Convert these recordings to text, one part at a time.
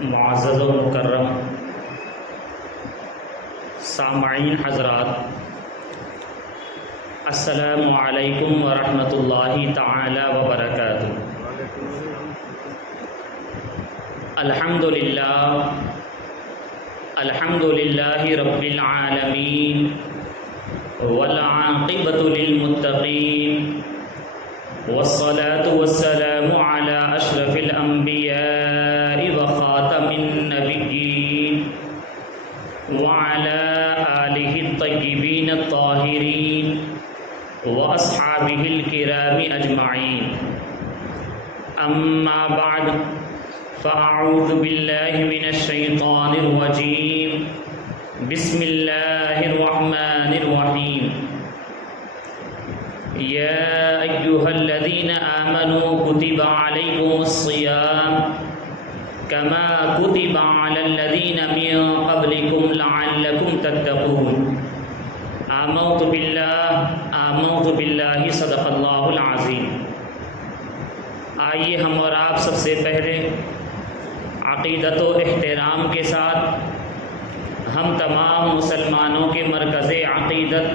معزز و مکرم سامعین حضرات، السلام علیکم ورحمۃ اللہ تعالی وبرکاتہ۔ الحمد للہ رب العالمین والعاقبۃ للمتقین والصلاة والسلام علی اشرف الانبیاء وخاتم النبیین وعلى آلہ الطیبین الطاہرین واصحابہ الکرام اجمعین، اما بعد فاعوذ باللہ من الشیطان الرجیم، بسم اللہ الرحمن الرحیم۔ یا ایہا الذین آمنوا کتب علیکم الصیام کما کتب علی الذین من قبلکم لعلکم تتقون۔ آمنت باللہ صدق اللہ العظیم۔ آئیے ہم اور آپ سب سے پہلے عقیدت و احترام کے ساتھ ہم تمام مسلمانوں کے مرکز عقیدت،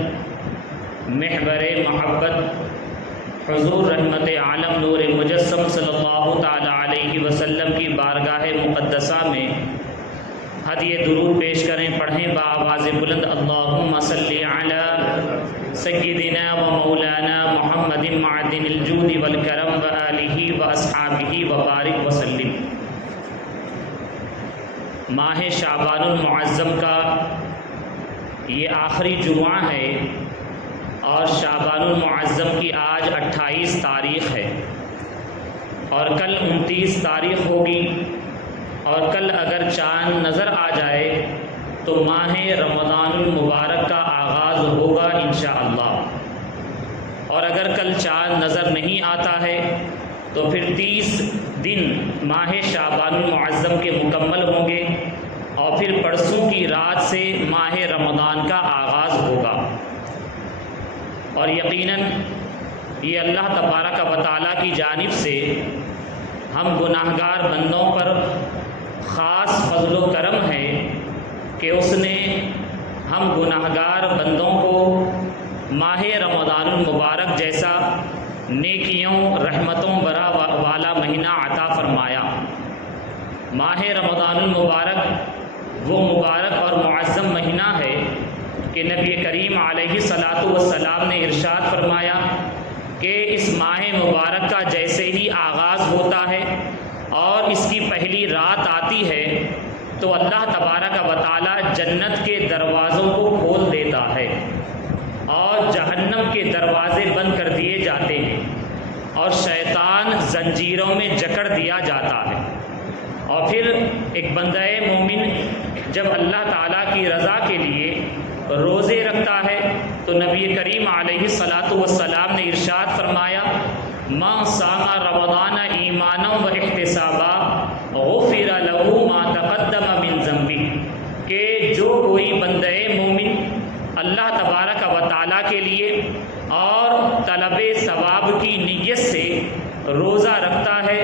محور محبت حضور رحمت عالم نور مجسم صلی اللہ تعالی علیہ وسلم کی بارگاہ مقدسہ میں ہدیہ درود پیش کریں، پڑھیں بآواز بلند، اللہم صلی علی سیدنا و مولانا محمد معدن الجود والکرم وآلہ واصحابہ وبارک وسلم۔ ماہ شعبان المعظم کا یہ آخری جمعہ ہے اور شعبان المعظم کی آج 28 تاریخ ہے اور کل 29 تاریخ ہوگی، اور کل اگر چاند نظر آ جائے تو ماہ رمضان المبارک کا آغاز ہوگا انشاءاللہ، اور اگر کل چاند نظر نہیں آتا ہے تو پھر 30 دن ماہ شعبان المعظم کے مکمل ہوں گے، اور پھر پرسوں کی رات سے ماہ رمضان کا آغاز ہوگا۔ اور یقیناً یہ اللہ تبارک و تعالیٰ کی جانب سے ہم گناہگار بندوں پر خاص فضل و کرم ہے کہ اس نے ہم گناہگار بندوں کو ماہ رمضان المبارک جیسا نیکیوں رحمتوں برا والا مہینہ عطا فرمایا۔ ماہ رمضان المبارک وہ مبارک اور معظم مہینہ ہے کہ نبی کریم علیہ الصلاۃ والسلام نے ارشاد فرمایا کہ اس ماہ مبارک کا جیسے ہی آغاز ہوتا ہے اور اس کی پہلی رات آتی ہے تو اللہ تبارک و تعالی جنت کے دروازوں کو کھول دیتا ہے اور جہنم کے دروازے بند کر دیے جاتے ہیں اور شیطان زنجیروں میں جکڑ دیا جاتا ہے، اور پھر ایک بندہ مومن جب اللہ تعالیٰ کی رضا کے لیے روزے رکھتا ہے تو نبی کریم علیہ الصلاۃ والسلام نے ارشاد فرمایا، من صام رمضان ایمانا و احتسابا غفر له ما تقدم من ذنبه، کہ جو کوئی بندہ مومن اللہ تبارک و تعالیٰ کے لیے اور طلب ثواب کی نیت سے روزہ رکھتا ہے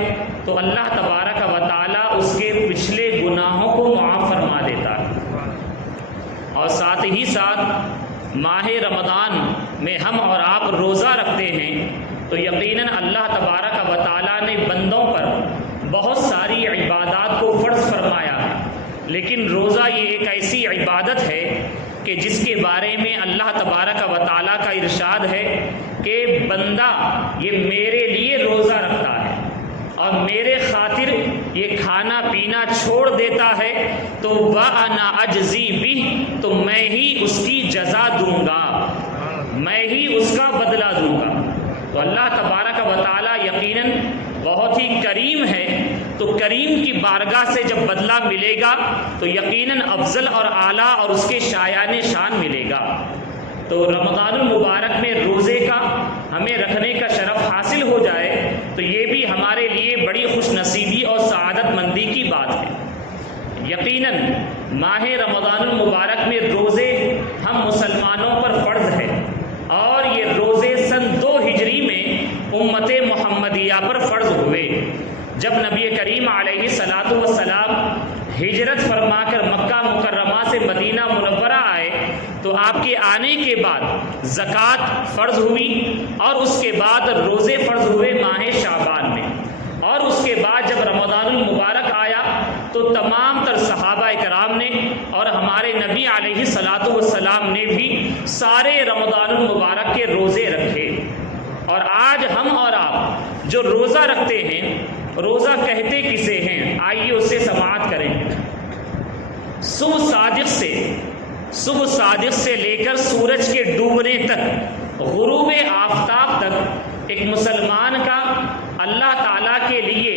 تو اللہ تبارک و تعالیٰ اس کے پچھلے گناہوں کو معاف فرما دیتا ہے۔ اور ساتھ ہی ساتھ ماہ رمضان میں ہم اور آپ روزہ رکھتے ہیں تو یقیناً اللہ تبارک و تعالیٰ نے بندوں پر بہت ساری عبادات کو فرض فرمایا ہے، لیکن روزہ یہ ایک ایسی عبادت ہے کہ جس کے بارے میں اللہ تبارک و تعالیٰ کا ارشاد ہے کہ بندہ یہ میرے لیے روزہ رکھتا ہے اور میرے خاطر یہ کھانا پینا چھوڑ دیتا ہے تو وَأَنَا أَجْزِي بِهِ، تو میں ہی اس کی جزا دوں گا، میں ہی اس کا بدلہ دوں گا۔ تو اللہ تبارک و تعالیٰ یقیناً بہت ہی کریم ہے، تو کریم کی بارگاہ سے جب بدلہ ملے گا تو یقیناً افضل اور اعلیٰ اور اس کے شایان شان ملے گا۔ تو رمضان المبارک میں روزے کا ہمیں رکھنے کا شرف حاصل ہو جائے تو یہ بھی ہمارے لیے بڑی خوش نصیبی اور سعادت مندی کی بات ہے۔ یقیناً ماہ رمضان المبارک میں روزے ہم مسلمانوں پر فرض ہے، اور یہ روزے سن 2 ہجری میں امت محمدیہ پر فرض ہوئے، جب نبی کریم علیہ الصلاۃ والسلام ہجرت فرما کر مکہ مکرمہ سے مدینہ منورہ آئے تو آپ کے آنے کے بعد زکوٰۃ فرض ہوئی اور اس کے بعد روزے فرض ہوئے ماہ شعبان میں، اور اس کے بعد جب رمضان المبارک آیا تو تمام تر صحابہ کرام نے اور ہمارے نبی علیہ الصلاۃ والسلام نے بھی سارے رمضان المبارک کے روزے رکھے۔ اور آج ہم اور آپ جو روزہ رکھتے ہیں، روزہ کہتے کسے ہیں؟ آئیے اس سے سماعت کریں۔ صبح صادق سے لے کر سورج کے ڈوبنے تک، غروب آفتاب تک ایک مسلمان کا اللہ تعالیٰ کے لیے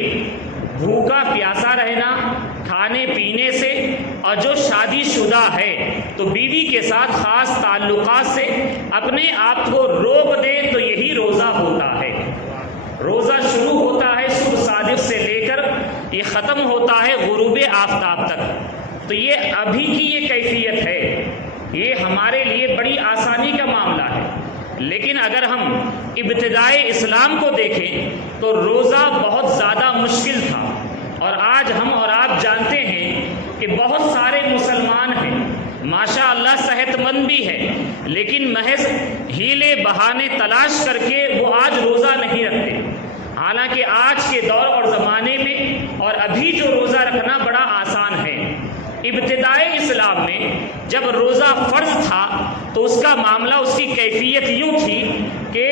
بھوکا پیاسا رہنا، کھانے پینے سے، اور جو شادی شدہ ہے تو بیوی کے ساتھ خاص تعلقات سے اپنے آپ کو روک دے تو یہی روزہ ہوتا ہے۔ روزہ شروع ہوتا ہے صبح صادق سے لے کر یہ ختم ہوتا ہے غروب آفتاب تک۔ تو یہ ابھی کی یہ کیفیت ہے، یہ ہمارے لیے بڑی آسانی کا معاملہ ہے۔ لیکن اگر ہم ابتدائے اسلام کو دیکھیں تو روزہ بہت زیادہ مشکل تھا، اور آج ہم اور آپ جانتے ہیں کہ بہت سارے مسلمان ہیں، ماشاء اللہ صحت مند بھی ہے، لیکن محض ہیلے بہانے تلاش کر کے وہ آج روزہ نہیں رکھتے۔ حالانکہ آج کے دور اور زمانے میں اور ابھی جو روزہ رکھنا بڑا آسان ہے۔ ابتدائے اسلام میں جب روزہ فرض تھا تو اس کا معاملہ، اس کی کیفیت یوں تھی کہ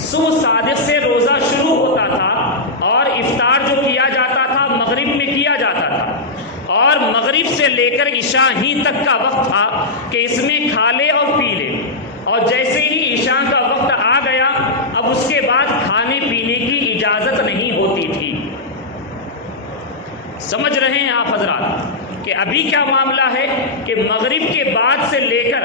صبح صادق سے روزہ شروع ہوتا تھا اور افطار جو کیا جاتا تھا مغرب میں کیا جاتا تھا، اور مغرب سے لے کر عشاء ہی تک کا وقت تھا کہ اس میں کھا لے اور پی لے، اور جیسے ہی عشاء کا وقت آ گیا اب اس کے بعد کھانے پینے کی اجازت نہیں ہوتی تھی۔ سمجھ رہے ہیں آپ حضرات کہ ابھی کیا معاملہ ہے کہ مغرب کے بعد سے لے کر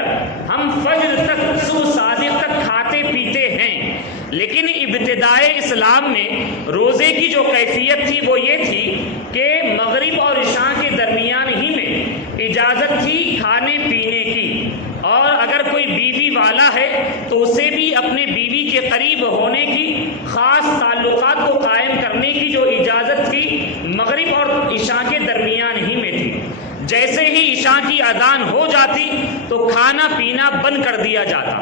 ہم فجر تک، صبح صادق تک کھاتے پیتے ہیں، لیکن ابتدائے اسلام میں روزے کی جو کیفیت تھی وہ یہ تھی کہ مغرب اور عشاء کے درمیان ہی میں اجازت تھی کھانے پینے کی، اور اگر کوئی بیوی والا ہے تو اسے بھی اپنے بیوی کے قریب ہونے کی، خاص تعلقات کو قائم کرنے کی جو اجازت تھی مغرب اور عشاء کے درمیان ہی میں تھی۔ جیسے ہی عشاء کی اذان ہو جاتی تو کھانا پینا بند کر دیا جاتا،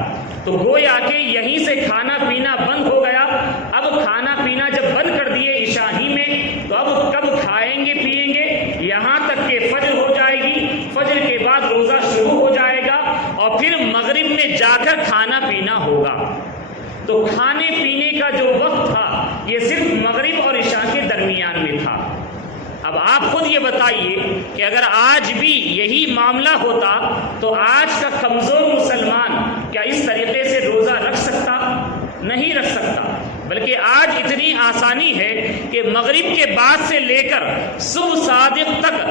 تو گویا کہ یہیں سے کھانا پینا بند ہو گیا۔ اب کھانا پینا جب بند کر دیے عشاء ہی میں تو اب کب کھائیں گے پیئیں گے؟ یہاں تک کہ فجر ہو جائے گی، فجر کے بعد روزہ شروع ہو جائے گا، اور پھر مغرب میں جا کر کھانا پینا ہوگا۔ تو کھانے پینے کا جو وقت تھا یہ صرف مغرب اور عشاء کے درمیان میں تھا۔ اب آپ خود یہ بتائیے کہ اگر آج بھی یہی معاملہ ہوتا تو آج کا کمزور مسلمان کیا اس طریقے سے روزہ رکھ سکتا؟ نہیں رکھ سکتا۔ بلکہ آج اتنی آسانی ہے کہ مغرب کے بعد سے لے کر صبح صادق تک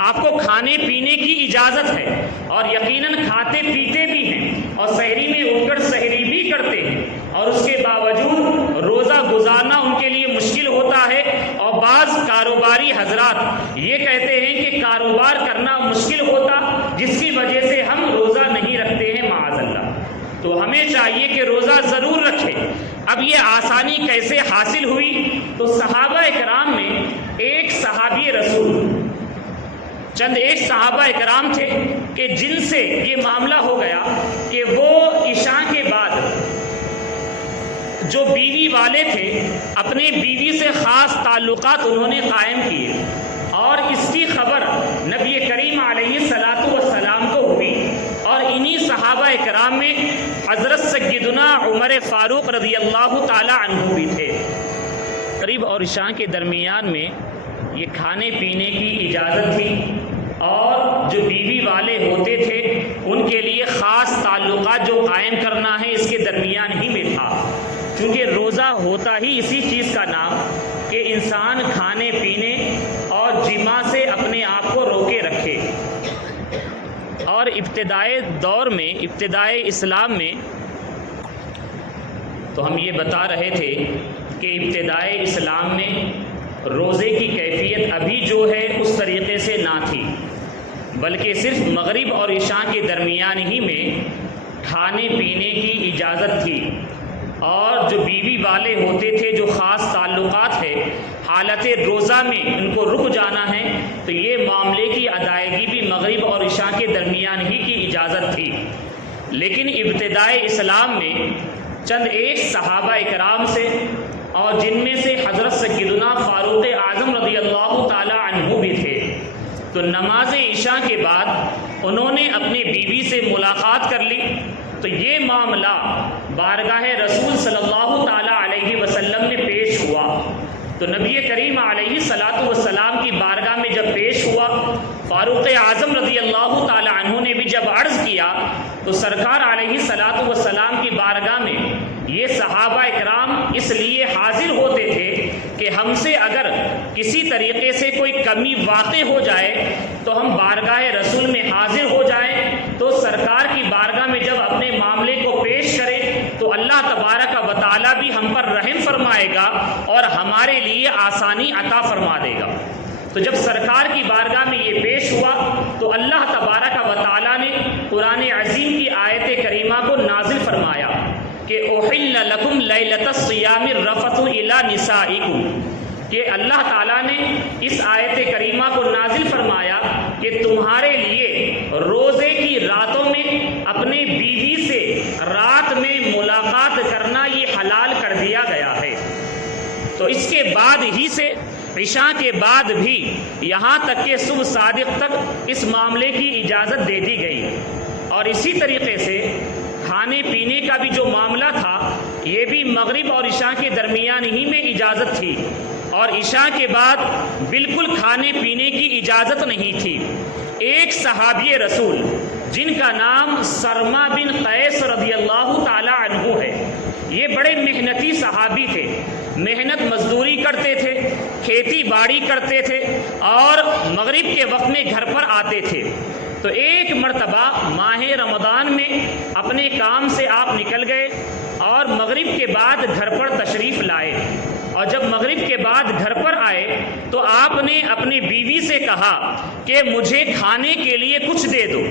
آپ کو کھانے پینے کی اجازت ہے، اور یقیناً کھاتے پیتے بھی ہیں، اور سحری میں اٹھ کر سحری بھی کرتے ہیں، اور اس کے باوجود روزہ گزارنا ان کے لیے مشکل ہوتا ہے۔ اور بعض کاروباری حضرات یہ کہتے ہیں کہ کاروبار کرنا مشکل ہوتا، جس کی وجہ سے ہم روزہ نہیں رکھتے ہیں معاذ اللہ۔ تو ہمیں چاہیے کہ روزہ ضرور رکھیں۔ اب یہ آسانی کیسے حاصل ہوئی؟ تو صحابہ کرام میں ایک صحابی رسول، چند ایک صحابہ کرام تھے کہ جن سے یہ معاملہ ہو گیا کہ وہ عشاء کے بعد جو بیوی والے تھے اپنے بیوی سے خاص تعلقات انہوں نے قائم کیے، اور اس کی خبر نبی کریم علیہ الصلاۃ والسلام کو ہوئی، اور انہی صحابہ کرام میں حضرت سیدنا عمر فاروق رضی اللہ تعالی عنہ بھی تھے۔ مغرب اور عشاء کے درمیان میں یہ کھانے پینے کی اجازت تھی، اور جو بیوی والے ہوتے تھے ان کے لیے خاص تعلقات جو قائم کرنا ہے اس کے درمیان ہی میں تھا، کیونکہ روزہ ہوتا ہی اسی چیز کا نام کہ انسان کھانے پینے اور جماع سے اپنے آپ کو روکے رکھے۔ اور ابتدائی دور میں، ابتدائی اسلام میں تو ہم یہ بتا رہے تھے کہ ابتدائی اسلام میں روزے کی کیفیت ابھی جو ہے اس طریقے سے نہ تھی، بلکہ صرف مغرب اور عشاء کے درمیان ہی میں کھانے پینے کی اجازت تھی، اور جو بیوی والے ہوتے تھے جو خاص تعلقات ہے، حالت روزہ میں ان کو رک جانا ہے تو یہ معاملے کی ادائیگی بھی مغرب اور عشاء کے درمیان ہی کی اجازت تھی۔ لیکن ابتدائے اسلام میں چند ایک صحابہ اکرام سے اور جن میں سے حضرت سیدنا فاروق اعظم رضی اللہ تعالی عنہ بھی تھے، تو نماز عشاء کے بعد انہوں نے اپنی بیوی سے ملاقات کر لی تو یہ معاملہ بارگاہ رسول صلی اللہ تعالی علیہ وسلم میں پیش ہوا۔ تو نبی کریم علیہ الصلاۃ والسلام کی بارگاہ میں جب پیش ہوا، فاروق اعظم رضی اللہ تعالی عنہ نے بھی جب عرض کیا تو سرکار علیہ الصلاۃ والسلام کی بارگاہ میں یہ صحابہ اکرام اس لیے حاضر ہوتے تھے کہ ہم سے اگر کسی طریقے سے کوئی کمی واقع ہو جائے تو ہم بارگاہ رسول میں حاضر ہو جائیں، تو سرکار کی بارگاہ میں جب اپنے معاملے کو پیش کریں تو اللہ تبارک و تعالیٰ بھی ہم پر رحم فرمائے گا اور ہمارے لیے آسانی عطا فرما دے گا۔ تو جب سرکار کی بارگاہ میں یہ پیش ہوا تو اللہ تبارک و تعالیٰ نے قرآن عظیم کی آیت کریمہ کو نازل فرمایا کہ احل لکم لیلۃ الصیام الرفث الی نسائکم، کہ اللہ تعالیٰ نے اس آیت کریمہ کو نازل فرمایا کہ تمہارے لیے روزے کی راتوں میں اپنے بیوی سے رات میں ملاقات کرنا یہ حلال کر دیا گیا ہے۔ تو اس کے بعد ہی سے عشاء کے بعد بھی یہاں تک کہ صبح صادق تک اس معاملے کی اجازت دے دی گئی، اور اسی طریقے سے کھانے پینے کا بھی جو معاملہ تھا یہ بھی مغرب اور عشاء کے درمیان ہی میں اجازت تھی، اور عشاء کے بعد بالکل کھانے پینے کی اجازت نہیں تھی۔ ایک صحابی رسول جن کا نام سرما بن قیس رضی اللہ تعالی عنہ ہے، یہ بڑے محنتی صحابی تھے، محنت مزدوری کرتے تھے، کھیتی باڑی کرتے تھے اور مغرب کے وقت میں گھر پر آتے تھے۔ تو ایک مرتبہ ماہ رمضان میں اپنے کام سے آپ نکل گئے اور مغرب کے بعد گھر پر تشریف لائے، اور جب مغرب کے بعد گھر پر آئے تو آپ نے اپنی بیوی سے کہا کہ مجھے کھانے کے لیے کچھ دے دو۔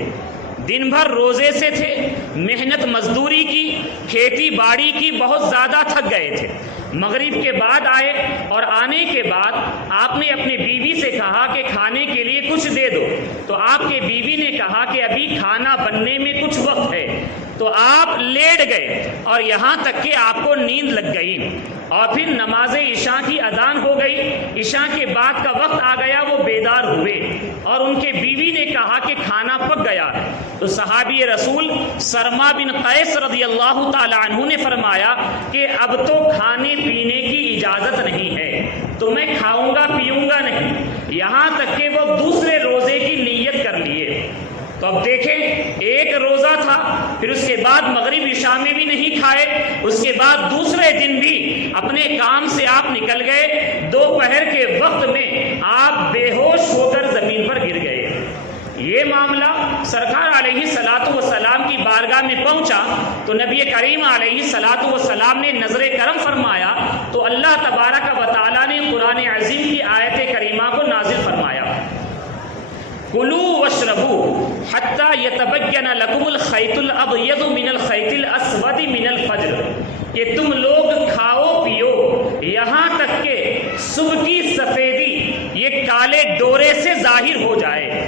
دن بھر روزے سے تھے، محنت مزدوری کی، کھیتی باڑی کی، بہت زیادہ تھک گئے تھے۔ مغرب کے بعد آئے اور آنے کے بعد آپ نے اپنی بیوی سے کہا کہ کھانے کے لیے کچھ دے دو، تو آپ کے بیوی نے کہا کہ ابھی کھانا بننے میں کچھ وقت ہے، تو آپ لیٹ گئے اور یہاں تک کہ آپ کو نیند لگ گئی، اور پھر نماز عشاء کی اذان ہو گئی، عشاء کے بعد کا وقت آ گیا، وہ بیدار ہوئے اور ان کے بیوی نے کہا کہ کھانا پک گیا ہے۔ تو صحابی رسول سرما بن قیس رضی اللہ تعالی عنہ نے فرمایا کہ اب تو کھانے پینے کی اجازت نہیں ہے، تو میں کھاؤں گا پیوں گا نہیں، یہاں تک کہ وہ دوسرے روزے کی نیت کر لیے۔ تو اب دیکھیں، ایک روزہ تھا، پھر اس کے بعد مغرب عشاء میں بھی نہیں کھائے، اس کے بعد دوسرے دن بھی اپنے کام سے آپ نکل گئے، دوپہر کے وقت میں آپ بے ہوش ہو کر زمین پر گر گئے۔ یہ معاملہ سرکار علیہ الصلاۃ والسلام کی بارگاہ میں پہنچا تو نبی کریم علیہ الصلاۃ والسلام نے نظر کرم فرمایا، تو اللہ تبارک و تعالیٰ نے قرآن عظیم کی آیت کریمہ کو نازل فرمایا، کلوا واشربوا حتی یتبین لکم الخیط الابیض من الخیط الاسود من الفجر، کہ تم لوگ کھاؤ پیو یہاں تک کہ صبح کی سفیدی یہ کالے ڈورے سے ظاہر ہو جائے۔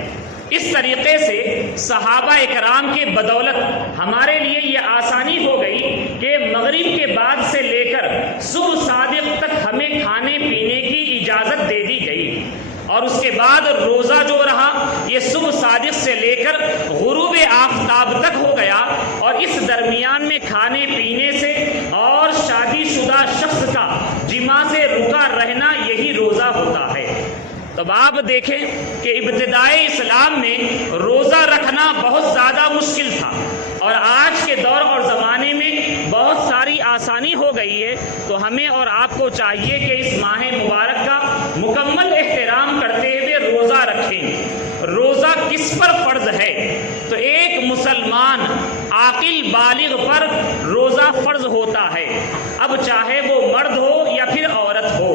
اس طریقے سے صحابہ اکرام کے بدولت ہمارے لیے یہ آسانی ہو گئی کہ مغرب کے بعد سے لے کر صبح صادق تک ہمیں کھانے پینے کی اجازت دے دی گئی، اور اس کے بعد روزہ جو رہا یہ صبح صادق سے لے کر غروب آفتاب تک ہو گیا، اور اس درمیان میں کھانے پینے سے اور شادی شدہ شخص کا جماع سے رکا رہنا یہی روزہ ہوتا ہے۔ تب آپ دیکھیں کہ ابتدائی اسلام میں روزہ رکھنا بہت زیادہ مشکل تھا، اور آج کے دور اور زمانے میں بہت ساری آسانی ہو گئی ہے، تو ہمیں اور آپ کو چاہیے کہ اس ماہ مبارک کا مکمل احترام کرتے ہوئے روزہ رکھیں۔ روزہ کس پر فرض ہے؟ تو ایک مسلمان عاقل بالغ پر روزہ فرض ہوتا ہے، اب چاہے وہ مرد ہو یا پھر عورت ہو۔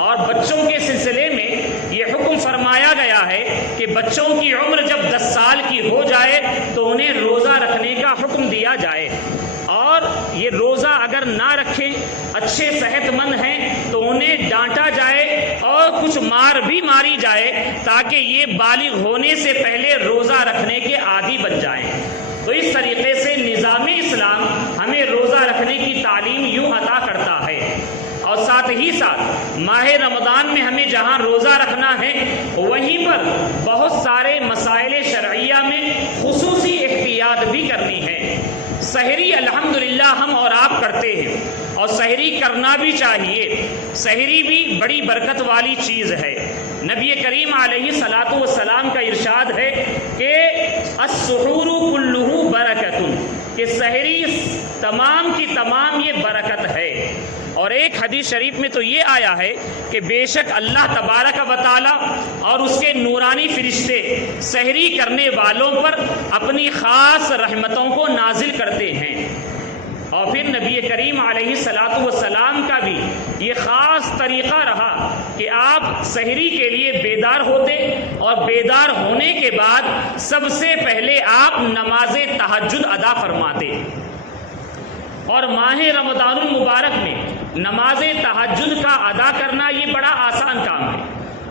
اور بچوں کے سلسلے میں یہ حکم فرمایا گیا ہے کہ بچوں کی عمر جب 10 سال کی ہو جائے تو انہیں روزہ رکھنے کا حکم دیا جائے، اور یہ روزہ اگر نہ رکھیں، اچھے صحت مند ہیں تو انہیں ڈانٹا جائے کچھ مار بھی ماری جائے تاکہ یہ بالغ ہونے سے پہلے روزہ رکھنے کے عادی بن جائیں۔ تو اس طریقے سے نظام اسلام ہمیں روزہ رکھنے کی تعلیم یوں عطا کرتا ہے، اور ساتھ ہی ساتھ ماہ رمضان میں ہمیں جہاں روزہ رکھنا ہے وہیں پر بہت سارے مسائل شرعیہ میں خصوصی احتیاط بھی کرنی ہے۔ سحری الحمدللہ ہم اور آپ کرتے ہیں، اور سحری کرنا بھی چاہیے۔ سحری بھی بڑی برکت والی چیز ہے۔ نبی کریم علیہ الصلاۃ والسلام کا ارشاد ہے کہ السحور کلہ برکۃ، کہ سحری تمام کی تمام یہ برکت ہے۔ اور ایک حدیث شریف میں تو یہ آیا ہے کہ بے شک اللہ تبارک و تعالی اور اس کے نورانی فرشتے سحری کرنے والوں پر اپنی خاص رحمتوں کو نازل کرتے ہیں۔ اور پھر نبی کریم علیہ الصلاۃ والسلام کا بھی یہ خاص طریقہ رہا کہ آپ سحری کے لیے بیدار ہوتے، اور بیدار ہونے کے بعد سب سے پہلے آپ نماز تہجد ادا فرماتے۔ اور ماہ رمضان المبارک میں نماز تہجد کا ادا کرنا یہ بڑا آسان کام ہے،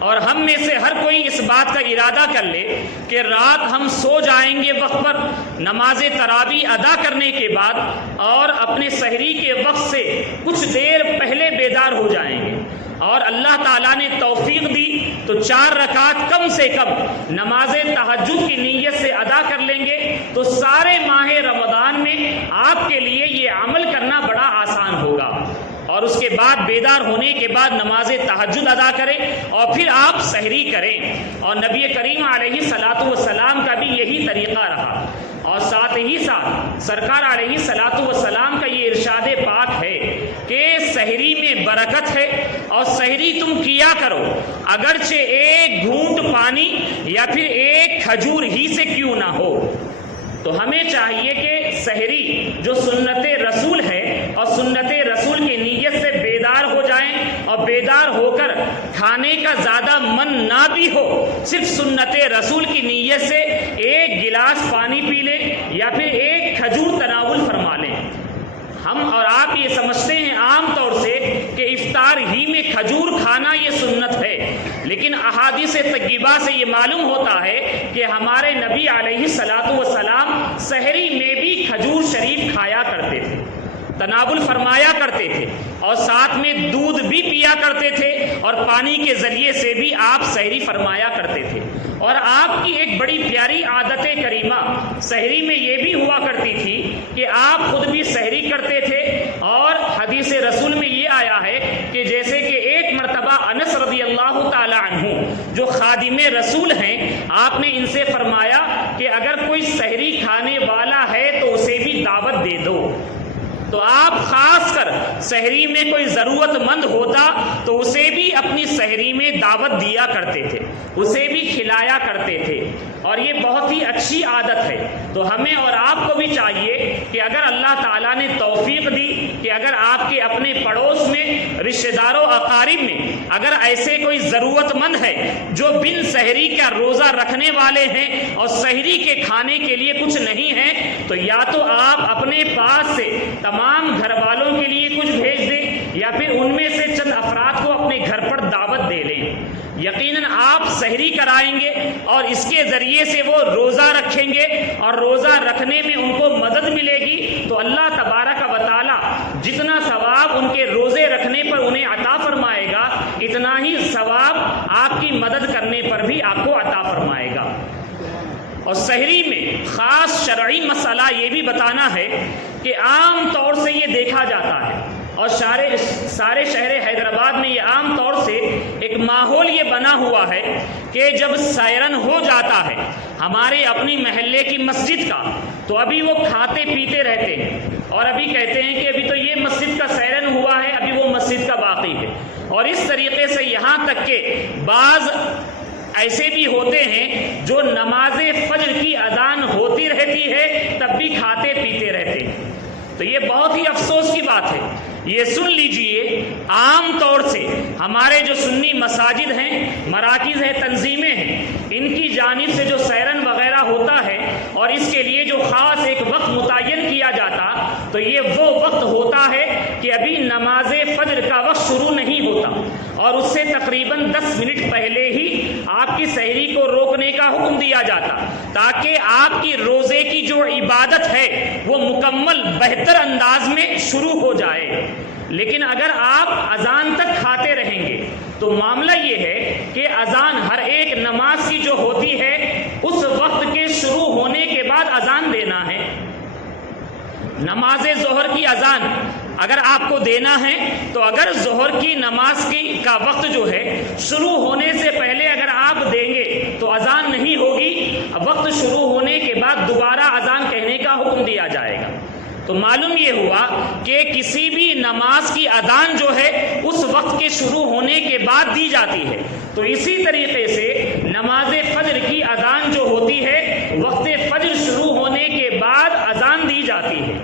اور ہم میں سے ہر کوئی اس بات کا ارادہ کر لے کہ رات ہم سو جائیں گے وقت پر نماز تراویح ادا کرنے کے بعد، اور اپنے سحری کے وقت سے کچھ دیر پہلے بیدار ہو جائیں گے، اور اللہ تعالیٰ نے توفیق دی تو 4 رکعت کم سے کم نماز تہجد کی نیت سے ادا کر لیں گے، تو سارے ماہ رمضان میں آپ کے لیے یہ عمل کرنا بڑا آسان ہوگا۔ اور اس کے بعد بیدار ہونے کے بعد نماز تہجد ادا کریں، اور پھر آپ سحری کریں۔ اور نبی کریم علیہ الصلاۃ والسلام کا بھی یہی طریقہ رہا۔ اور ساتھ ہی ساتھ سرکار علیہ الصلاۃ والسلام کا یہ ارشاد پاک ہے کہ سحری میں برکت ہے، اور سحری تم کیا کرو اگرچہ ایک گھونٹ پانی یا پھر ایک کھجور ہی سے کیوں نہ ہو۔ تو ہمیں چاہیے کہ سحری جو سنت رسول ہے، اور سنت رسول کی نیت سے بیدار ہو جائیں، اور بیدار ہو کر کھانے کا زیادہ من نہ بھی ہو، صرف سنت رسول کی نیت سے ایک گلاس پانی پی لیں یا پھر ایک کھجور تناول فرما لیں۔ ہم اور آپ یہ سمجھتے ہیں عام طور سے کہ افطار ہی میں کھجور کھانا یہ سنت ہے، لیکن احادیث طیبہ سے یہ معلوم ہوتا ہے کہ ہمارے نبی علیہ الصلاۃ والسلام سحری میں بھی کھجور شریف کھایا کرتے تھے، تناول فرمایا کرتے تھے، اور ساتھ میں دودھ بھی پیا کرتے تھے، اور پانی کے ذریعے سے بھی آپ سحری فرمایا کرتے تھے۔ اور آپ کی ایک بڑی پیاری عادت کریمہ سحری میں یہ بھی ہوا کرتی تھی کہ آپ خود بھی سحری کرتے تھے، اور حدیث رسول میں یہ آیا ہے کہ جیسے کہ ایک مرتبہ انس رضی اللہ تعالی عنہ جو خادم رسول ہیں، آپ نے ان سے فرمایا کہ اگر کوئی سحری کھانے والا ہے تو اسے بھی دعوت دے دو۔ تو آپ خاص کر سحری میں کوئی ضرورت مند ہوتا تو اسے بھی اپنی سحری میں دعوت دیا کرتے تھے، اسے بھی کھلایا کرتے تھے، اور یہ بہت ہی اچھی عادت ہے۔ تو ہمیں اور آپ کو بھی چاہیے کہ اگر اللہ تعالیٰ نے توفیق دی کہ اگر آپ کے اپنے پڑوس میں، رشتہ داروں اقارب میں اگر ایسے کوئی ضرورت مند ہے جو بن سحری کا روزہ رکھنے والے ہیں اور سحری کے کھانے کے لیے کچھ نہیں ہے، تو یا تو آپ اپنے پاس سے تمام گھر والوں کے لیے کچھ بھیج دیں، یا پھر ان میں سے چند افراد کو اپنے گھر پر دعوت دے لیں۔ یقیناً آپ سحری کرائیں گے، اور اس کے ذریعے سے وہ روزہ رکھیں گے، اور روزہ رکھنے میں ان کو مدد ملے گی، تو اللہ تبارک و تعالی جتنا ثواب ان کے روزے رکھنے پر انہیں عطا فرمائے گا، اتنا ہی ثواب آپ کی مدد کرنے پر بھی آپ کو عطا فرمائے گا۔ اور سحری میں خاص شرعی مسئلہ یہ بھی بتانا ہے کہ عام طور سے یہ دیکھا جاتا ہے، اور سارے شہر حیدرآباد میں یہ عام طور سے ایک ماحول یہ بنا ہوا ہے کہ جب سیرن ہو جاتا ہے ہمارے اپنی محلے کی مسجد کا، تو ابھی وہ کھاتے پیتے رہتے ہیں، اور ابھی کہتے ہیں کہ ابھی تو یہ مسجد کا سیرن ہوا ہے، ابھی وہ مسجد کا باقی ہے۔ اور اس طریقے سے یہاں تک کہ بعض ایسے بھی ہوتے ہیں جو نماز فجر کی اذان ہوتی رہتی ہے تب بھی کھاتے پیتے رہتے ہیں۔ تو یہ بہت ہی افسوس کی بات ہے۔ یہ سن لیجئے، عام طور سے ہمارے جو سنی مساجد ہیں، مراکز ہیں، تنظیمیں ہیں، ان کی جانب سے جو سیرن وغیرہ ہوتا ہے اور اس کے لیے جو خاص ایک وقت متعین کیا جاتا، تو یہ وہ وقت ہوتا ہے کہ ابھی نماز فجر کا وقت شروع نہیں ہوتا، اور اس سے تقریباً 10 منٹ پہلے ہی آپ کی سحری کو روکنے کا حکم دیا جاتا، تاکہ آپ کی روزے کی جو عبادت ہے وہ مکمل بہتر انداز میں شروع ہو جائے۔ لیکن اگر آپ اذان تک کھاتے رہیں گے تو معاملہ یہ ہے کہ اذان ہر ایک نماز کی جو ہوتی ہے اس وقت کے شروع ہونے کے بعد اذان دینا ہے۔ نماز ظہر کی اذان اگر آپ کو دینا ہے تو اگر ظہر کی نماز کا وقت جو ہے شروع ہونے سے پہلے اگر آپ دیں گے تو اذان نہیں ہوگی، وقت شروع ہونے کے بعد دوبارہ اذان کہنے کا حکم دیا جائے گا۔ تو معلوم یہ ہوا کہ کسی بھی نماز کی اذان جو ہے اس وقت کے شروع ہونے کے بعد دی جاتی ہے، تو اسی طریقے سے نماز فجر کی اذان جو ہوتی ہے وقت فجر شروع ہونے کے بعد اذان دی جاتی ہے،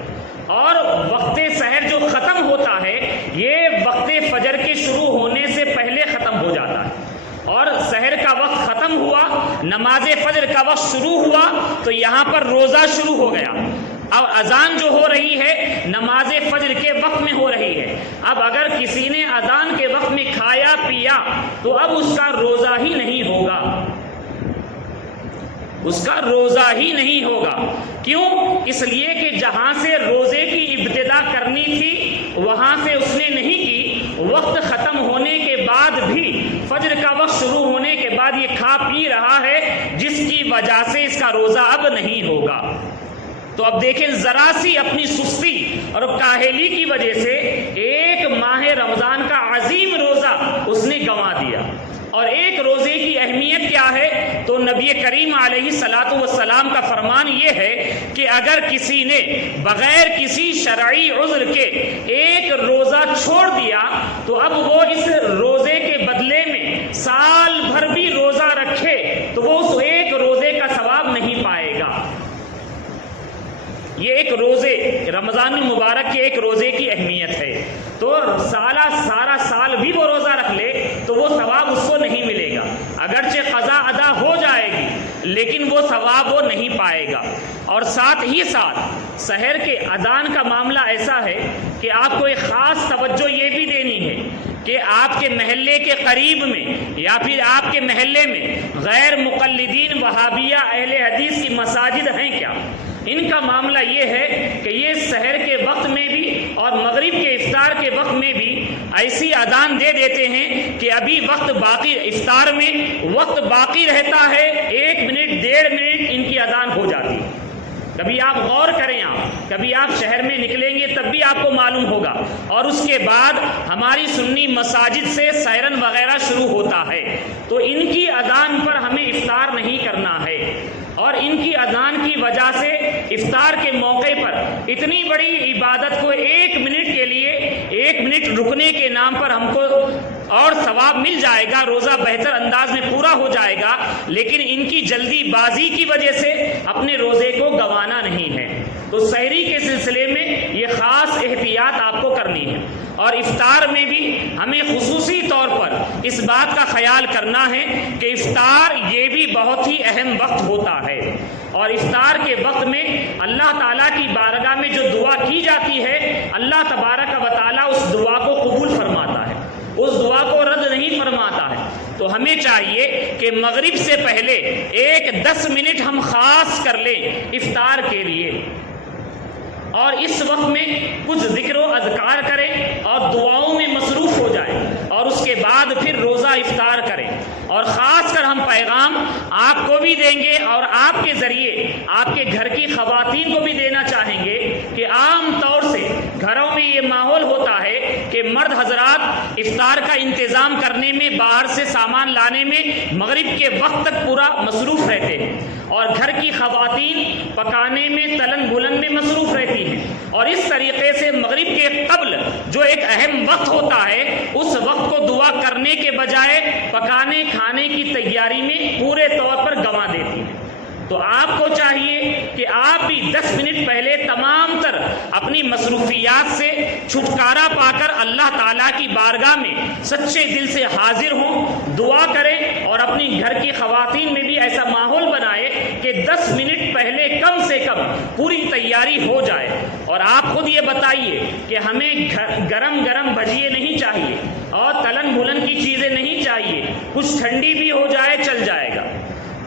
اور وقت سحر جو ختم ہوتا ہے یہ وقت فجر کے شروع ہونے سے پہلے ختم ہو جاتا ہے، اور سحر کا وقت ختم ہوا، نماز فجر کا وقت شروع ہوا تو یہاں پر روزہ شروع ہو گیا۔ اب اذان جو ہو رہی ہے نماز فجر کے وقت میں ہو رہی ہے، اب اگر کسی نے اذان کے وقت میں کھایا پیا تو اب اس کا روزہ ہی نہیں ہوگا، اس کا روزہ ہی نہیں ہوگا۔ کیوں؟ اس لیے کہ جہاں سے روزے کی ابتدا کرنی تھی وہاں سے اس نے نہیں کی، وقت ختم ہونے کے بعد بھی فجر کا وقت شروع ہونے کے بعد یہ کھا پی رہا ہے، جس کی وجہ سے اس کا روزہ اب نہیں ہوگا۔ تو اب دیکھیں ذرا سی اپنی سستی اور کاہلی کی وجہ سے ایک ماہ رمضان کا عظیم روزہ اس نے گنوا دیا۔ اور ایک روزے کی اہمیت کیا ہے؟ تو نبی کریم علیہ الصلاۃ والسلام کا فرمان یہ ہے کہ اگر کسی نے بغیر کسی شرعی عذر کے ایک روزہ چھوڑ دیا تو اب وہ اس روزے کے بدلے میں سال بھر بھی روزہ رکھے تو وہ اس ایک روزے کا ثواب نہیں پائے گا۔ یہ ایک روزے رمضان المبارک کے ایک روزے کی اہمیت ہے۔ تو سارا سال بھی وہ روزہ رکھ لے تو وہ ثواب اس کو نہیں ملے گا، اگرچہ قضا ادا ہو جائے گی لیکن وہ ثواب وہ نہیں پائے گا۔ اور ساتھ ہی ساتھ سحر کے اذان کا معاملہ ایسا ہے کہ آپ کو ایک خاص توجہ یہ بھی دینی ہے کہ آپ کے محلے کے قریب میں یا پھر آپ کے محلے میں غیر مقلدین وہابیہ اہل حدیث کی مساجد ہیں کیا؟ ان کا معاملہ یہ ہے کہ یہ سحر کے وقت میں بھی اور مغرب کے افطار کے وقت میں بھی ایسی اذان دے دیتے ہیں کہ ابھی وقت باقی، افطار میں وقت باقی رہتا ہے، 1 منٹ 1.5 منٹ ان کی اذان ہو جاتی ہے۔ کبھی آپ غور کریں، کبھی آپ شہر میں نکلیں گے تب بھی آپ کو معلوم ہوگا، اور اس کے بعد ہماری سنی مساجد سے سائرن وغیرہ شروع ہوتا ہے۔ تو ان کی اذان پر ہمیں افطار نہیں کرنا ہے، اور ان کی اذان کی وجہ سے افطار کے موقع پر اتنی بڑی عبادت کو 1 منٹ کے لیے 1 منٹ رکنے کے نام پر ہم کو اور ثواب مل جائے گا، روزہ بہتر انداز میں پورا ہو جائے گا، لیکن ان کی جلدی بازی کی وجہ سے اپنے روزے کو گنوانا نہیں ہے۔ تو سحری کے سلسلے میں یہ خاص احتیاط آپ کو کرنی ہے، اور افطار میں بھی ہمیں خصوصی طور پر اس بات کا خیال کرنا ہے کہ افطار یہ بھی بہت ہی اہم وقت ہوتا ہے، اور افطار کے وقت میں اللہ تعالیٰ کی بارگاہ میں جو دعا کی جاتی ہے اللہ تبارک و تعالیٰ اس دعا کو قبول فرماتا ہے، اس دعا کو رد نہیں فرماتا ہے۔ تو ہمیں چاہیے کہ مغرب سے پہلے 10 منٹ ہم خاص کر لیں افطار کے لیے، اور اس وقت میں کچھ ذکر و اذکار کریں اور دعاؤں میں مصروف ہو جائیں، اور اس کے بعد پھر روزہ افطار کریں۔ اور خاص کر ہم پیغام آپ کو بھی دیں گے اور آپ کے ذریعے آپ کے گھر کی خواتین کو بھی دینا چاہیں گے کہ عام طور سے گھروں میں یہ ماحول ہوتا ہے کہ مرد حضرات افطار کا انتظام کرنے میں، باہر سے سامان لانے میں مغرب کے وقت تک پورا مصروف رہتے ہیں، اور گھر کی خواتین پکانے میں، تلن بلن میں مصروف رہتی ہیں، اور اس طریقے سے مغرب کے قبل جو ایک اہم وقت ہوتا ہے اس وقت کو دعا کرنے کے بجائے پکانے کھانے کی تیاری میں پورے طور پر گنوا دیتی ہیں۔ تو آپ کو چاہیے کہ آپ بھی 10 منٹ پہلے تمام تر اپنی مصروفیات سے چھٹکارا پا کر اللہ تعالیٰ کی بارگاہ میں سچے دل سے حاضر ہوں، دعا کریں، اور اپنی گھر کی خواتین میں بھی ایسا ماحول بنائے کہ 10 منٹ پہلے پہلے کم سے کم پوری تیاری ہو جائے. اور آپ خود یہ بتائیے کہ ہمیں گرم گرم بھجیے نہیں چاہیے اور تلن بھلن کی چیزیں نہیں چاہیے, کچھ ٹھنڈی بھی ہو جائے چل جائے گا.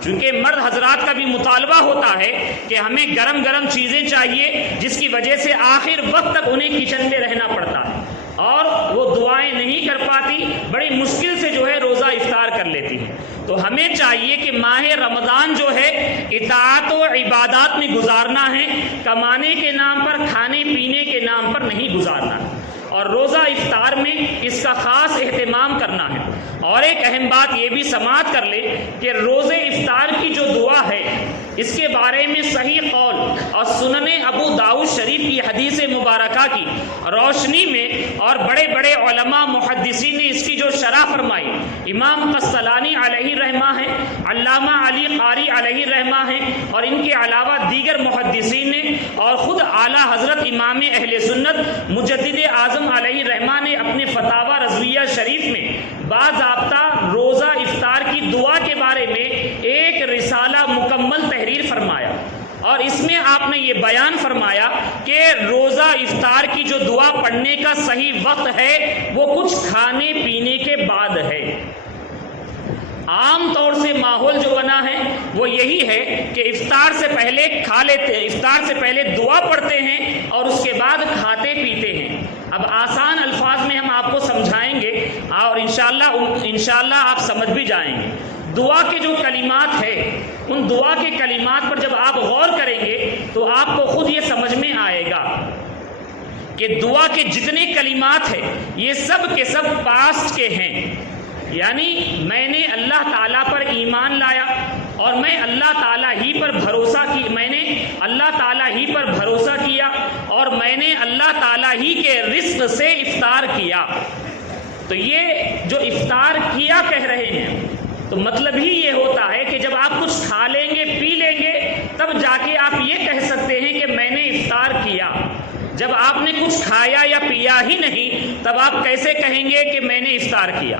چونکہ مرد حضرات کا بھی مطالبہ ہوتا ہے کہ ہمیں گرم گرم چیزیں چاہیے, جس کی وجہ سے آخر وقت تک انہیں کچن میں رہنا پڑتا ہے اور وہ دعائیں نہیں کر پاتی, بڑی مشکل سے جو ہے روزہ افطار کر لیتی ہے. تو ہمیں چاہیے کہ ماہ رمضان جو ہے اطاعت و عبادات میں گزارنا ہے, کمانے کے نام پر, کھانے پینے کے نام پر نہیں گزارنا ہے. اور روزہ افطار میں اس کا خاص اہتمام کرنا ہے. اور ایک اہم بات یہ بھی سماعت کر لے کہ روزے افطار کی جو دعا ہے اس کے بارے میں صحیح قول اور سنن ابو داؤد شریف کی حدیث مبارکہ کی روشنی میں اور بڑے بڑے علماء محدثین نے اس کی جو شرح فرمائی, امام قسطلانی علیہ رحمہ ہیں, علامہ علی قاری علیہ رحمہ ہیں, اور ان کے علاوہ دیگر محدثین نے, اور خود اعلیٰ حضرت امام اہل سنت مجدد اعظم علیہ رحمہ نے اپنے فتاوی رضویہ شریف میں باضابطہ روزہ افطار کی دعا کے بارے میں ایک رسالہ مکمل تحریر فرمایا. اور اس میں آپ نے یہ بیان فرمایا کہ روزہ افطار کی جو دعا پڑھنے کا صحیح وقت ہے وہ کچھ کھانے پینے کے بعد ہے. عام طور سے ماحول جو بنا ہے وہ یہی ہے کہ افطار سے پہلے کھا لیتے, افطار سے پہلے دعا پڑھتے ہیں اور اس کے بعد کھاتے پیتے ہیں. اب آسان الفاظ میں ہم آپ کو سمجھائیں گے اور انشاءاللہ آپ سمجھ بھی جائیں گے. دعا کے جو کلمات ہے ان دعا کے کلمات پر جب آپ غور کریں گے تو آپ کو خود یہ سمجھ میں آئے گا کہ دعا کے جتنے کلمات ہیں یہ سب کے سب پاسٹ کے ہیں. یعنی میں نے اللہ تعالیٰ پر ایمان لایا اور میں اللہ تعالیٰ ہی پر بھروسہ کی, میں نے اللہ تعالیٰ ہی پر بھروسہ کیا اور میں نے اللہ تعالیٰ ہی کے رزق سے افطار کیا. تو یہ جو افطار کیا کہہ رہے ہیں تو مطلب ہی یہ ہوتا ہے کہ جب آپ کچھ کھا لیں گے پی لیں گے تب جا کے آپ یہ کہہ سکتے ہیں کہ میں نے افطار کیا. جب آپ نے کچھ کھایا یا پیا ہی نہیں تب آپ کیسے کہیں گے کہ میں نے افطار کیا؟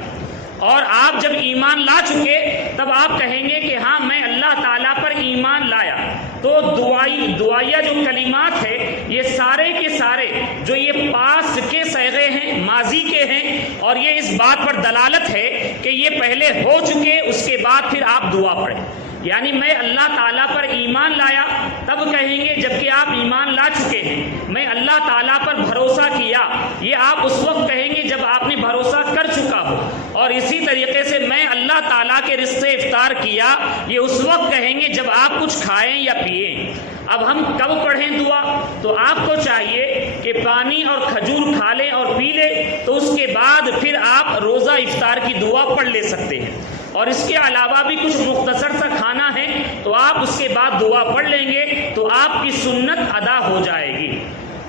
اور آپ جب ایمان لا چکے تب آپ کہیں گے کہ ہاں میں اللہ تعالیٰ پر ایمان لایا. تو دعائیہ جو کلمات ہے یہ سارے کے سارے جو یہ پاسٹ کے صیغے ہیں, ماضی کے ہیں, اور یہ اس بات پر دلالت ہے کہ یہ پہلے ہو چکے, اس کے بعد پھر آپ دعا پڑھیں. یعنی میں اللہ تعالیٰ پر ایمان لایا تب کہیں گے جبکہ آپ ایمان لا چکے ہیں. میں اللہ تعالیٰ پر بھروسہ کیا یہ آپ اس وقت کہیں گے جب آپ نے بھروسہ کر چکا ہو. اور اسی طریقے سے میں اللہ تعالیٰ کے رزق سے افطار کیا یہ اس وقت کہیں گے جب آپ کچھ کھائیں یا پئیں. اب ہم کب پڑھیں دعا؟ تو آپ کو چاہیے کہ پانی اور کھجور کھا لیں اور پی لیں, تو اس کے بعد پھر آپ روزہ افطار کی دعا پڑھ لے سکتے ہیں. اور اس کے علاوہ بھی کچھ مختصر سا کھانا ہے تو آپ اس کے بعد دعا پڑھ لیں گے تو آپ کی سنت ادا ہو جائے گی.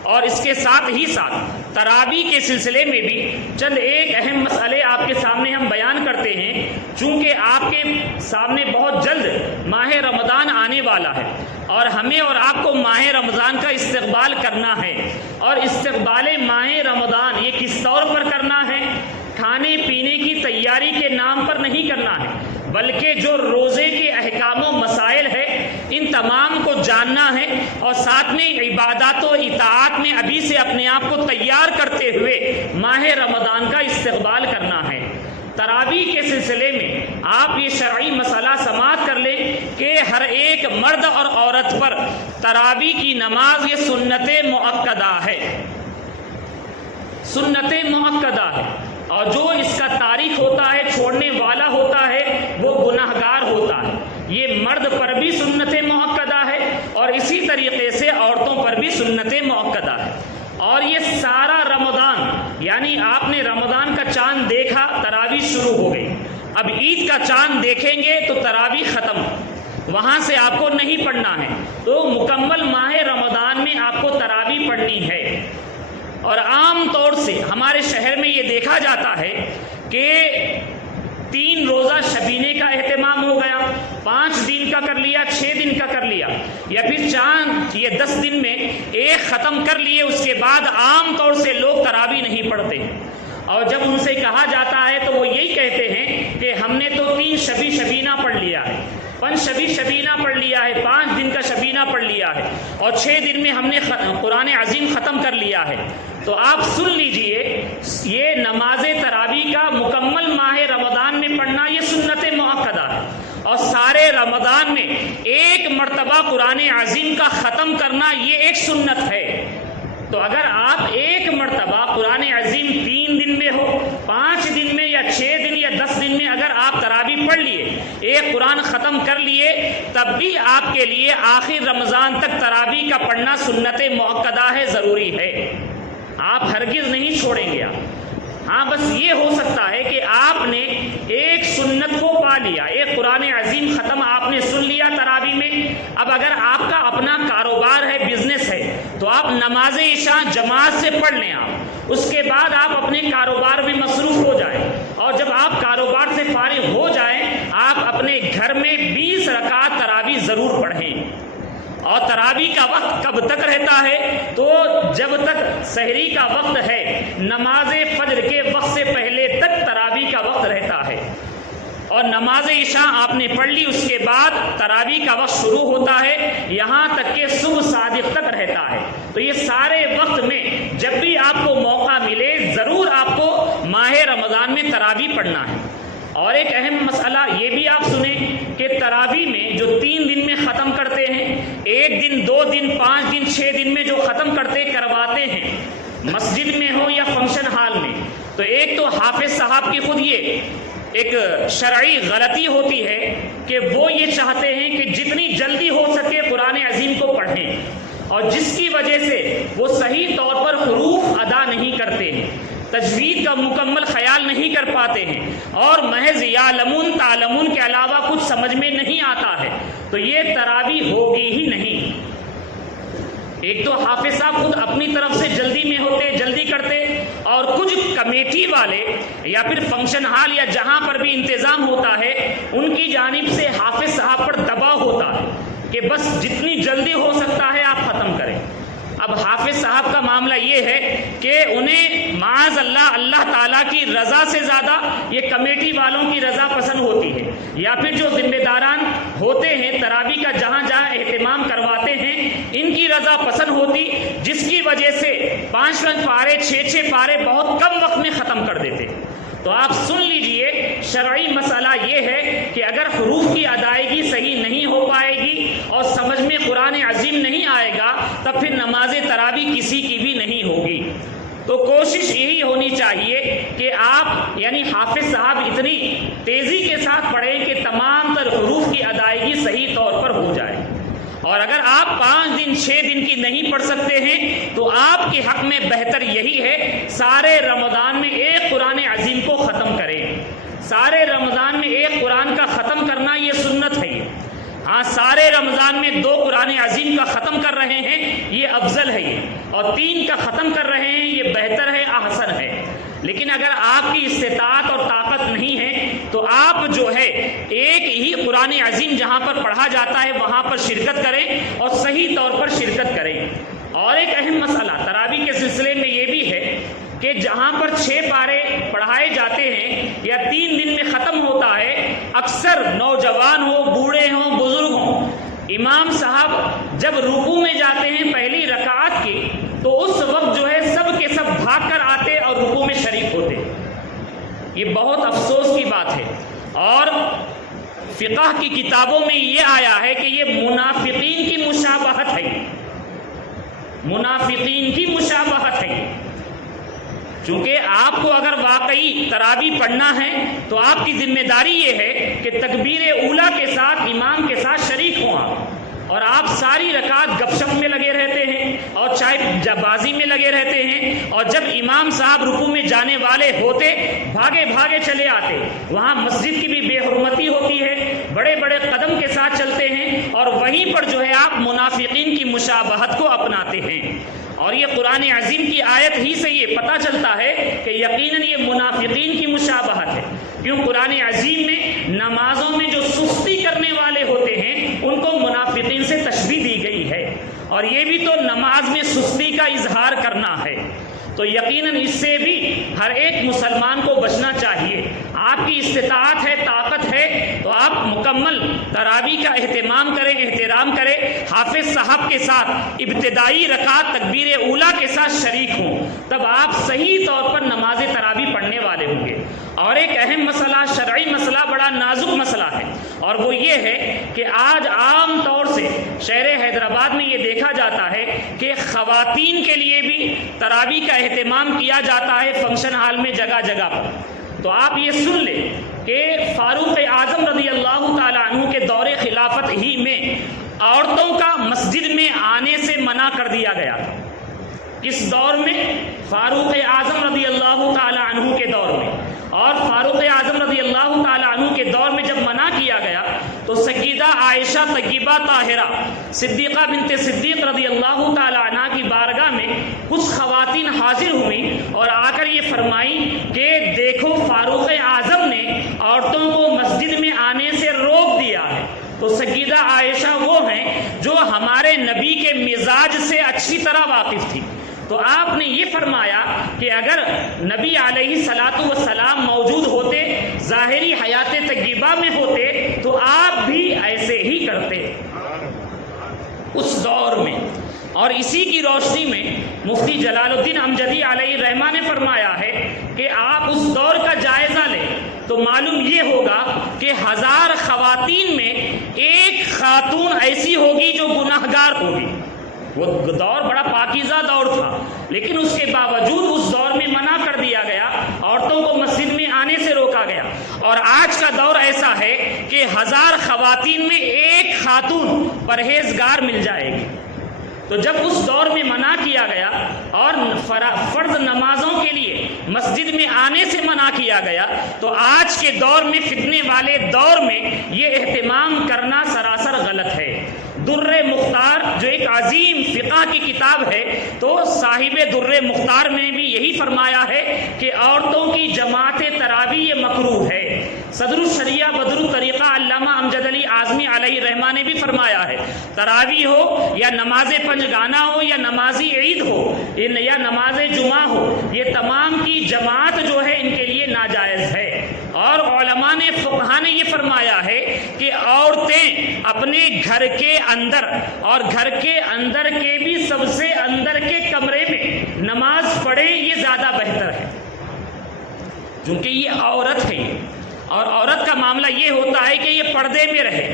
اور اس کے ساتھ ہی ساتھ تراویح کے سلسلے میں بھی چند ایک اہم مسئلے آپ کے سامنے ہم بیان کرتے ہیں. چونکہ آپ کے سامنے بہت جلد ماہ رمضان آنے والا ہے اور ہمیں اور آپ کو ماہ رمضان کا استقبال کرنا ہے. اور استقبال ماہ رمضان یہ کس طور پر کرنا ہے؟ کھانے پینے کی تیاری کے نام پر نہیں کرنا ہے, بلکہ جو روزے کے احکام و مسائل ہے ان تمام کو جاننا ہے اور ساتھ میں عبادات و اطاعت میں ابھی سے اپنے آپ کو تیار کرتے ہوئے ماہ رمضان کا استقبال کرنا ہے. تراویح کے سلسلے میں آپ یہ شرعی مسئلہ سماعت کر لیں کہ ہر ایک مرد اور عورت پر تراویح کی نماز یہ سنت مؤکدہ ہے, سنت مؤکدہ ہے. اور جو اس کا تارک ہوتا ہے, چھوڑنے والا ہوتا ہے, وہ گناہگار ہوتا ہے. یہ مرد پر بھی سنت مؤکدہ ہے اور اسی طریقے سے عورتوں پر بھی سنت مؤکدہ ہے. اور یہ سارا رمضان یعنی آپ نے رمضان کا چاند دیکھا, تراویح شروع ہو گئی. اب عید کا چاند دیکھیں گے تو تراویح ختم, وہاں سے آپ کو نہیں پڑھنا ہے. تو مکمل ماہ رمضان میں آپ کو تراویح پڑھنی ہے. اور عام طور سے ہمارے شہر میں یہ دیکھا جاتا ہے کہ 3 روزہ شبینے کا اہتمام ہو گیا, 5 دن کا کر لیا, 6 دن کا کر لیا, یا پھر چاند یہ 10 دن میں ایک ختم کر لیے. اس کے بعد عام طور سے لوگ تراویح نہیں پڑھتے ہیں. اور جب ان سے کہا جاتا ہے تو وہ یہی کہتے ہیں کہ ہم نے تو 3 شبینہ پڑھ لیا ہے. شبینہ پڑھ لیا ہے، 5 دن کا شبینہ پڑھ لیا ہے، اور 6 دن میں ہم نے قرآن عظیم ختم کر لیا ہے، تو آپ سن لیجئے یہ نماز تراویح کا مکمل ماہ رمضان میں پڑھنا یہ سنت مؤکدہ ہے، اور سارے رمضان میں ایک مرتبہ قرآن عظیم کا ختم کرنا یہ ایک سنت ہے۔ تو اگر آپ ایک مرتبہ قرآن عظیم 3 دن میں ہو، 5 دن میں یا 6 دن یا 10 دن میں اگر آپ تراویح پڑھ لیے، ایک قرآن ختم کر لیے، تب بھی آپ کے لیے آخر رمضان تک تراویح کا پڑھنا سنت مؤکدہ ہے، ضروری ہے، آپ ہرگز نہیں چھوڑیں گے آپ۔ ہاں بس یہ ہو سکتا ہے کہ آپ نے ایک سنت کو پا لیا، ایک قرآن عظیم ختم آپ نے سن لیا تراویح میں، اب اگر آپ کا اپنا کاروبار ہے، بزنس ہے، تو آپ نماز عشاء جماعت سے پڑھ لیں، آپ اس کے بعد آپ اپنے کاروبار میں مصروف ہو جائیں، اور جب آپ کاروبار سے فارغ ہو جائیں آپ اپنے گھر میں 20 رکعت تراویح ضرور پڑھیں۔ اور تراویح کا وقت کب تک رہتا ہے؟ تو جب تک سحری کا وقت ہے، نماز فجر کے وقت سے پہلے تک تراویح کا وقت رہتا ہے، اور نماز عشاء آپ نے پڑھ لی، اس کے بعد تراویح کا وقت شروع ہوتا ہے یہاں تک کہ صبح صادق تک رہتا ہے۔ تو یہ سارے وقت میں جب بھی آپ کو موقع ملے ضرور آپ کو ماہ رمضان میں تراویح پڑھنا ہے۔ اور ایک اہم مسئلہ یہ بھی آپ سنیں کہ تراویح میں جو 3 دن میں ختم کرتے ہیں، 1 دن 2 دن 5 دن 6 دن میں جو ختم کرواتے ہیں، مسجد میں ہو یا فنکشن ہال میں، تو ایک تو حافظ صاحب کی خود یہ ایک شرعی غلطی ہوتی ہے کہ وہ یہ چاہتے ہیں کہ جتنی جلدی ہو سکے قرآن عظیم کو پڑھیں، اور جس کی وجہ سے وہ صحیح طور پر حروف ادا نہیں کرتے ہیں، تجوید کا مکمل خیال نہیں کر پاتے ہیں، اور محض یعلمون تعلمون کے علاوہ کچھ سمجھ میں نہیں آتا ہے، تو یہ تراویح ہوگی ہی نہیں۔ ایک تو حافظ صاحب خود اپنی طرف سے جلدی میں ہوتے، جلدی کرتے، اور کچھ کمیٹی والے یا پھر فنکشن ہال یا جہاں پر بھی انتظام ہوتا ہے ان کی جانب سے حافظ صاحب پر دباؤ ہوتا ہے کہ بس جتنی جلدی ہو سکتا ہے آپ ختم کریں۔ اب حافظ صاحب کا معاملہ یہ ہے کہ انہیں معاذ اللہ تعالیٰ کی رضا سے زیادہ یہ کمیٹی والوں کی رضا پسند ہوتی ہے، یا پھر جو ذمہ داران ہوتے ہیں تراویح کا جہاں جہاں اہتمام کرواتے ہیں ان کی رضا پسند ہوتی، جس کی وجہ سے 5 پارے 6 پارے بہت کم وقت میں ختم کر دیتے۔ تو آپ سن لیجئے شرعی مسئلہ یہ ہے کہ اگر حروف کی ادائیگی صحیح نہیں ہو پائے گی اور سمجھ میں قرآن عظیم نہیں آئے گا تب پھر نماز تراویح کسی کی بھی نہیں ہوگی۔ تو کوشش یہی ہونی چاہیے کہ آپ یعنی حافظ صاحب اتنی تیزی کے ساتھ پڑھیں کہ تمام تر حروف کی ادائیگی صحیح طور پر ہو جائے، اور اگر آپ 5 دن 6 دن کی نہیں پڑھ سکتے ہیں تو آپ کے حق میں بہتر یہی ہے سارے رمضان میں ایک قرآن عظیم کو ختم کریں۔ سارے رمضان میں ایک قرآن کا ختم کرنا یہ سنت ہے۔ ہاں سارے رمضان میں 2 قرآن عظیم کا ختم کر رہے ہیں یہ افضل ہے، اور 3 کا ختم کر رہے ہیں یہ بہتر ہے، احسن ہے۔ لیکن اگر آپ کی استطاعت اور طاقت نہیں ہے تو آپ جو ہے ایک ہی قرآن عظیم جہاں پر پڑھا جاتا ہے وہاں پر شرکت کریں اور صحیح طور پر شرکت کریں۔ اور ایک اہم مسئلہ تراویح کے سلسلے میں یہ بھی ہے کہ جہاں پر 6 پارے پڑھائے جاتے ہیں یا 3 دن میں ختم ہوتا ہے، اکثر نوجوان ہو، بوڑھے ہوں، بزرگ ہوں، امام صاحب جب رکوع میں جاتے ہیں پہلی رکعت کی تو اس وقت جو ہے سب کے سب بھاگ کر آتے اور رکوع میں شریک ہوتے۔ یہ بہت افسوس کی بات ہے، اور فقہ کی کتابوں میں یہ آیا ہے کہ یہ منافقین کی مشابہت ہے، منافقین کی مشابہت ہے۔ چونکہ آپ کو اگر واقعی تراویح پڑھنا ہے تو آپ کی ذمہ داری یہ ہے کہ تکبیر اولیٰ کے ساتھ امام کے ساتھ شریک ہوں آپ، اور آپ ساری رکعت گپ شپ میں لگے رہتے ہیں اور چائے بازی میں لگے رہتے ہیں، اور جب امام صاحب رکوع میں جانے والے ہوتے بھاگے بھاگے چلے آتے، وہاں مسجد کی بھی بے حرمتی ہوتی ہے، بڑے بڑے قدم کے ساتھ چلتے ہیں، اور وہیں پر جو ہے آپ منافقین کی مشابہت کو اپناتے ہیں۔ اور یہ قرآن عظیم کی آیت ہی سے یہ پتہ چلتا ہے کہ یقیناً یہ منافقین کی مشابہت ہے، کیوں قرآن عظیم میں نمازوں میں جو سستی کرنے والے ہوتے ہیں ان کو منافقین سے تشبیہ دی گئی ہے، اور یہ بھی تو نماز میں سستی کا اظہار کرنا ہے۔ تو یقیناً اس سے بھی ہر ایک مسلمان کو بچنا چاہیے۔ آپ کی استطاعت ہے، طاقت ہے تو آپ مکمل تراویح کا اہتمام کرے، احترام کرے، حافظ صاحب کے ساتھ ابتدائی رکعت تکبیر اولیٰ کے ساتھ شریک ہوں، تب آپ صحیح طور پر نماز تراویح پڑھنے والے ہوں گے۔ اور ایک اہم مسئلہ، شرعی مسئلہ، بڑا نازک مسئلہ ہے، اور وہ یہ ہے کہ آج عام طور سے شہر حیدرآباد میں یہ دیکھا جاتا ہے کہ خواتین کے لیے بھی تراویح کا اہتمام کیا جاتا ہے فنکشن ہال میں جگہ جگہ پر۔ تو آپ یہ سن لیں کہ فاروق اعظم رضی اللہ تعالیٰ عنہ کے دور خلافت ہی میں عورتوں کا مسجد میں آنے سے منع کر دیا گیا تھا۔ کس دور میں؟ فاروق اعظم رضی اللہ تعالیٰ عنہ کے دور میں۔ اور فاروق اعظم رضی اللہ تعالیٰ عنہ کے دور میں جب منع کیا گیا تو سیدہ عائشہ طیبہ طاہرہ صدیقہ بنت صدیق رضی اللہ تعالیٰ عنہ کی بارگاہ میں کچھ خواتین حاضر ہوئیں اور آ کر یہ فرمائیں کہ دیکھو فاروق اعظم نے عورتوں کو مسجد میں آنے سے روک دیا ہے۔ تو سیدہ عائشہ وہ ہیں جو ہمارے نبی کے مزاج سے اچھی طرح واقف تھی۔ تو آپ نے یہ فرمایا کہ اگر نبی علیہ الصلاۃ والسلام موجود ہوتے، ظاہری حیات طیبہ میں ہوتے، تو آپ بھی ایسے ہی کرتے اس دور میں۔ اور اسی کی روشنی میں مفتی جلال الدین امجدی علیہ الرحمہ نے فرمایا ہے کہ آپ اس دور کا جائزہ لیں تو معلوم یہ ہوگا کہ 1000 خواتین میں ایک خاتون ایسی ہوگی جو گناہگار ہوگی۔ وہ دور بڑا پاکیزہ دور تھا، لیکن اس کے باوجود اس دور میں منع کر دیا گیا، عورتوں کو مسجد میں آنے سے روکا گیا۔ اور آج کا دور ایسا ہے کہ 1000 خواتین میں ایک خاتون پرہیزگار مل جائے گی۔ تو جب اس دور میں منع کیا گیا اور فرض نمازوں کے لیے مسجد میں آنے سے منع کیا گیا، تو آج کے دور میں فتنے والے دور میں یہ اہتمام کرنا سراسر غلط ہے۔ در مختار جو ایک عظیم فقہ کی کتاب ہے، تو صاحب در مختار نے بھی یہی فرمایا ہے کہ عورتوں کی جماعت تراویح یہ مکروہ ہے۔ صدر الشریعہ بدر الطریقہ علامہ امجد علی اعظمی علیہ الرحمہ نے بھی فرمایا ہے، تراویح ہو یا نماز پنجگانہ ہو یا نماز عید ہو یا نماز جمعہ ہو، یہ تمام کی جماعت جو ہے ان کے لیے ناجائز ہے۔ اور علماء نے، فقہاء نے یہ فرمایا ہے کہ عورتیں اپنے گھر کے اندر اور گھر کے اندر کے بھی سب سے اندر کے کمرے میں نماز پڑھیں، یہ زیادہ بہتر ہے، کیونکہ یہ عورت ہے۔ اور عورت کا معاملہ یہ ہوتا ہے کہ یہ پردے میں رہے،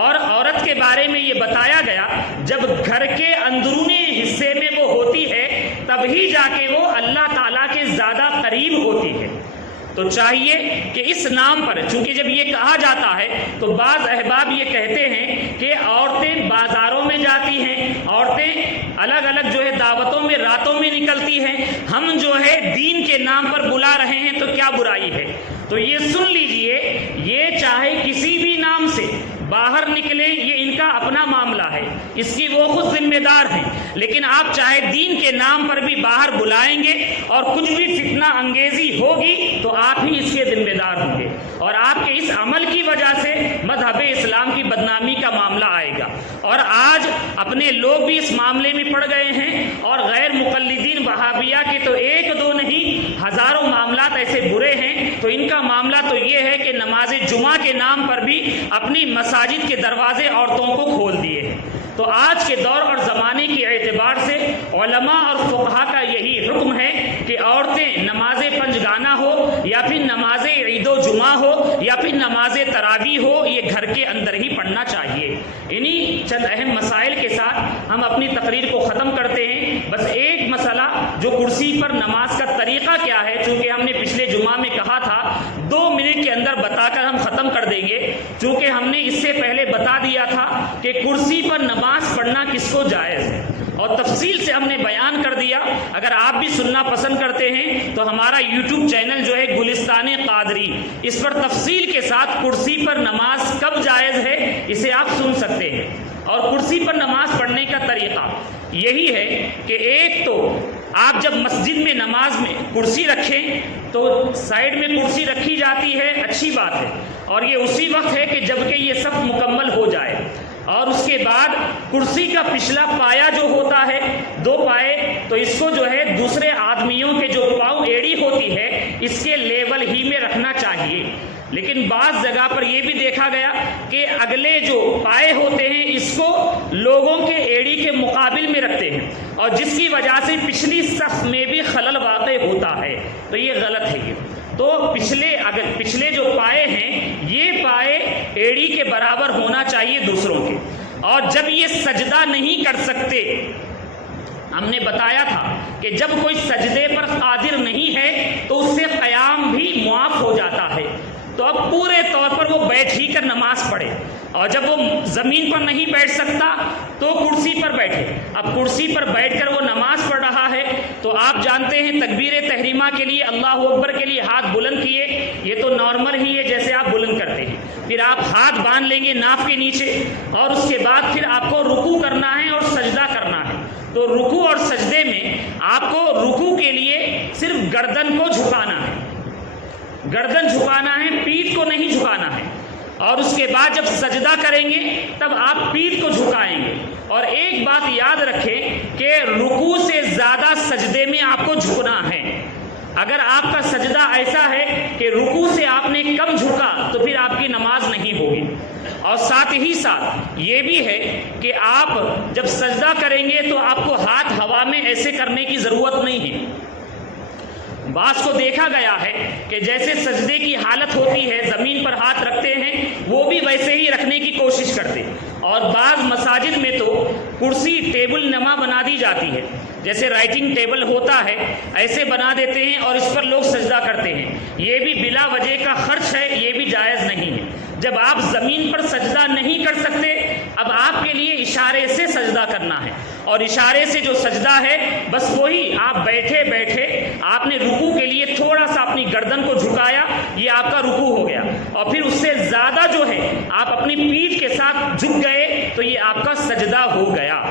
اور عورت کے بارے میں یہ بتایا گیا جب گھر کے اندرونی حصے میں وہ ہوتی ہے تب ہی جا کے وہ اللہ تعالیٰ کے زیادہ قریب ہوتی ہے۔ تو چاہیے کہ اس نام پر، چونکہ جب یہ کہا جاتا ہے تو بعض احباب یہ کہتے ہیں کہ عورتیں بازاروں میں جاتی ہیں، عورتیں الگ الگ جو ہے دعوتوں میں راتوں میں نکلتی ہیں، ہم جو ہے دین کے نام پر بلا رہے ہیں، تو کیا برائی ہے؟ تو یہ سن لیجئے، یہ چاہے کسی بھی نام سے باہر نکلے، یہ ان کا اپنا معاملہ ہے، اس کی وہ خود ذمہ دار ہیں، لیکن آپ چاہے دین کے نام پر بھی باہر بلائیں گے اور کچھ بھی فتنہ انگیزی ہوگی تو آپ ہی اس کے ذمہ دار ہوں گے، اور آپ کے اس عمل کی وجہ سے مذہب اسلام کی بدنامی کا معاملہ آئے گا۔ اور آج اپنے لوگ بھی اس معاملے میں پڑ گئے ہیں، اور غیر مقلدین وہابیہ کے تو ایک دو نہیں، ہزاروں معاملات ایسے برے ہیں۔ تو ان کا معاملہ تو یہ ہے کہ نماز جمعہ کے نام پر بھی اپنی مساجد کے دروازے عورتوں کو کھول دیے ہیں۔ تو آج کے دور اور زمانے کے اعتبار سے علماء اور فقہاء کا یہی حکم ہے کہ عورتیں نماز پنجگانہ ہو یا پھر نماز عید و جمعہ ہو یا پھر نماز تراویح ہو، یہ گھر کے اندر ہی پڑھنا چاہیے۔ انہی چند اہم مسائل کے ساتھ ہم اپنی تقریر کو ختم کرتے ہیں۔ بس ایک مسئلہ جو کرسی پر نماز کا طریقہ کیا ہے، چونکہ ہم نے پچھلے جمعہ میں کہا تھا 2 منٹ کے اندر بتا کر ہم ختم کر دیں گے، چونکہ ہم نے اس سے پہلے بتا دیا تھا کہ کرسی پر نماز پڑھنا کس کو جائز ہے، اور تفصیل سے ہم نے بیان کر دیا۔ اگر آپ بھی سننا پسند کرتے ہیں تو ہمارا یوٹیوب چینل جو ہے گلستان قادری، اس پر تفصیل کے ساتھ کرسی پر نماز کب جائز ہے اسے آپ سن سکتے ہیں۔ اور کرسی پر نماز پڑھنے کا طریقہ یہی ہے کہ ایک تو آپ جب مسجد میں نماز میں کرسی رکھیں تو سائیڈ میں کرسی رکھی جاتی ہے، اچھی بات ہے، اور یہ اسی وقت ہے کہ جب کہ یہ صف مکمل ہو جائے، اور اس کے بعد کرسی کا پچھلا پایا جو ہوتا ہے 2 پائے، تو اس کو جو ہے دوسرے آدمیوں کے جو پاؤں ایڑی ہوتی ہے اس کے لیول ہی میں رکھنا چاہیے۔ لیکن بعض جگہ پر یہ بھی دیکھا گیا کہ اگلے جو پائے ہوتے ہیں اس کو لوگوں کے ایڑی کے مقابل میں رکھتے ہیں، اور جس کی وجہ سے پچھلی صف میں بھی خلل واقع ہوتا ہے، تو یہ غلط ہے۔ یہ تو پچھلے جو پائے ہیں یہ پائے ایڑی کے برابر ہونا چاہیے دوسروں کے، اور جب یہ سجدہ نہیں کر سکتے، ہم نے بتایا تھا کہ جب کوئی سجدے پر قادر نہیں ہے تو اس سے قیام بھی معاف ہو جاتا ہے، تو اب پورے طور پر وہ بیٹھ ہی کر نماز پڑھے، اور جب وہ زمین پر نہیں بیٹھ سکتا تو کرسی پر بیٹھے۔ اب کرسی پر بیٹھ کر وہ نماز پڑھ رہا ہے تو آپ جانتے ہیں تکبیر تحریمہ کے لیے اللہ اکبر کے لیے ہاتھ بلند کیے، یہ تو نارمل ہی ہے جیسے آپ بلند کرتے ہیں، پھر آپ ہاتھ باندھ لیں گے ناف کے نیچے، اور اس کے بعد پھر آپ کو رکوع کرنا ہے اور سجدہ کرنا ہے۔ تو رکوع اور سجدے میں آپ کو رکوع کے لیے صرف گردن کو جھکانا ہے، گردن جھکانا ہے، پیٹھ کو نہیں جھکانا ہے، اور اس کے بعد جب سجدہ کریں گے تب آپ پیٹھ کو جھکائیں گے۔ اور ایک بات یاد رکھیں کہ رکوع سے زیادہ سجدے میں آپ کو جھکنا ہے۔ اگر آپ کا سجدہ ایسا ہے کہ رکوع سے آپ نے کم جھکا تو پھر آپ کی نماز نہیں ہوگی۔ اور ساتھ ہی ساتھ یہ بھی ہے کہ آپ جب سجدہ کریں گے تو آپ کو ہاتھ ہوا میں ایسے کرنے کی ضرورت نہیں ہے۔ بعض کو دیکھا گیا ہے کہ جیسے سجدے کی حالت ہوتی ہے زمین پر ہاتھ رکھتے ہیں وہ بھی ویسے ہی رکھنے کی کوشش کرتے، اور بعض مساجد میں تو کرسی ٹیبل نما بنا دی جاتی ہے، جیسے رائٹنگ ٹیبل ہوتا ہے ایسے بنا دیتے ہیں اور اس پر لوگ سجدہ کرتے ہیں۔ یہ بھی بلا وجہ کا خرچ ہے، یہ بھی جائز نہیں ہے۔ جب آپ زمین پر سجدہ نہیں کر سکتے، اب آپ کے لیے اشارے سے سجدہ کرنا ہے، اور اشارے سے جو سجدہ ہے بس وہی آپ بیٹھے بیٹھے آپ نے رکوع کے لیے تھوڑا سا اپنی گردن کو جھکایا، یہ آپ کا رکوع ہو گیا، اور پھر اس سے زیادہ جو ہے آپ اپنی پیٹھ کے ساتھ جھک گئے تو یہ آپ کا سجدہ ہو گیا،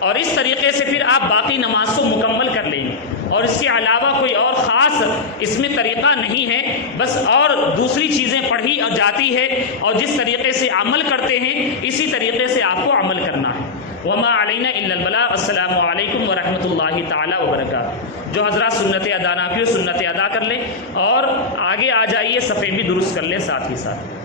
اور اس طریقے سے پھر آپ باقی نماز کو مکمل کر لیں گے۔ اور اس کے علاوہ کوئی اور خاص اس میں طریقہ نہیں ہے، بس اور دوسری چیزیں پڑھی جاتی ہے، اور جس طریقے سے عمل کرتے ہیں اسی طریقے سے آپ کو عمل کرنا ہے۔ وما علینا الا البلاغ۔ السلام علیکم ورحمۃ اللہ تعالی وبرکاتہ۔ جو حضرات سنت ادا نہ کی سنت ادا کر لیں، اور آگے آ جائیے، صفحے بھی درست کر لیں ساتھ ہی ساتھ۔